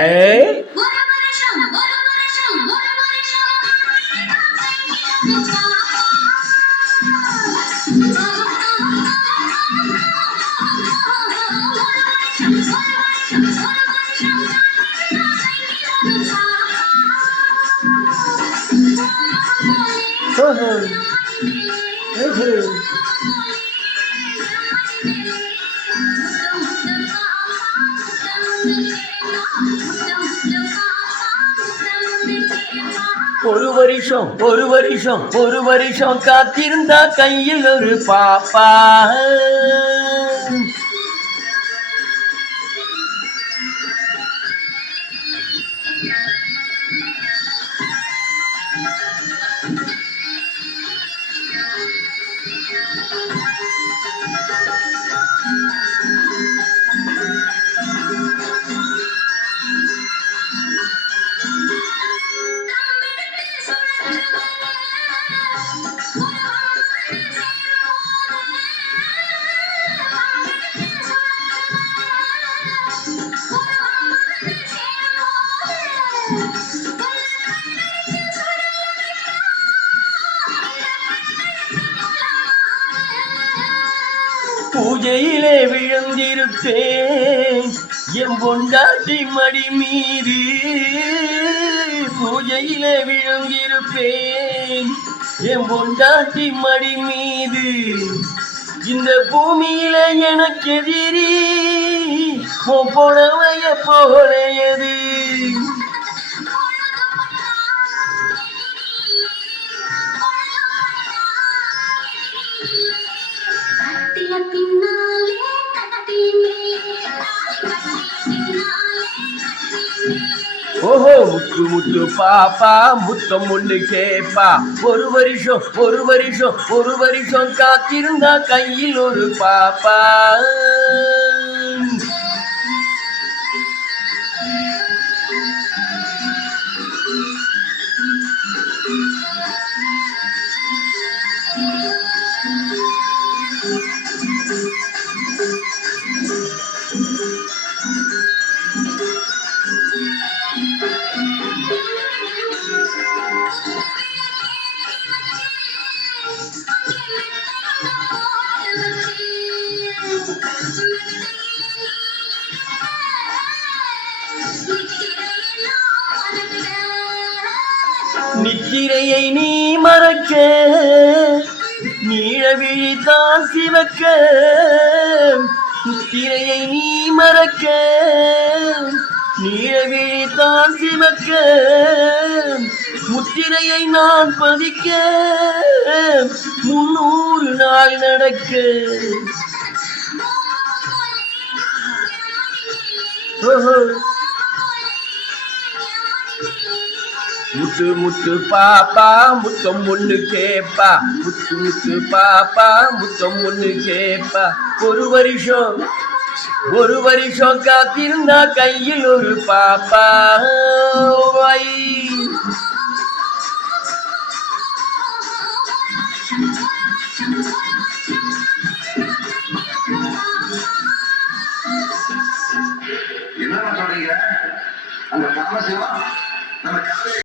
ஏய் ஓஹோ ஓஹோ ஒரு வருஷம் ஒரு வருஷம் ஒரு வருஷம் காத்திருந்தா கையில் ஒரு பாப்பா Thank you. すいません。பூஜையிலே விழுந்திருப்பேன். என் பொண்டாட்டி மடி மீது பூஜையிலே விழுந்திருப்பேன். என் பொண்டாட்டி மடி மீது இந்த பூமியில எனக்கு எதிரி உன் புடவைய போலையது ஓஹோ முத்து முத்து பாப்பா முத்தம் ஒண்ணு கேப்பா ஒரு வருஷம் ஒரு வருஷம் ஒரு வருஷம் காத்திருந்தா கையில் ஒரு பாப்பா நித்திரையை நீ மறக்க நீழவிழி தான் சிவக்க. நித்திரையை நீ மறக்க நீழவிழி தான் சிவக்க. முத்திரையை நான் பதிக்க முன்னூறு நாள் நடக்க. முத்து முத்து பாப்பா முத்தம் ஒண்ணு கேப்பா. முத்து முத்து பாப்பா முத்தம் ஒண்ணு கேப்பா. ஒரு வருஷம் ஒரு வருஷம் காத்திருந்தா கையில் ஒரு பாப்பா. ஐ. அந்த கர்ம சிவம் நம்ம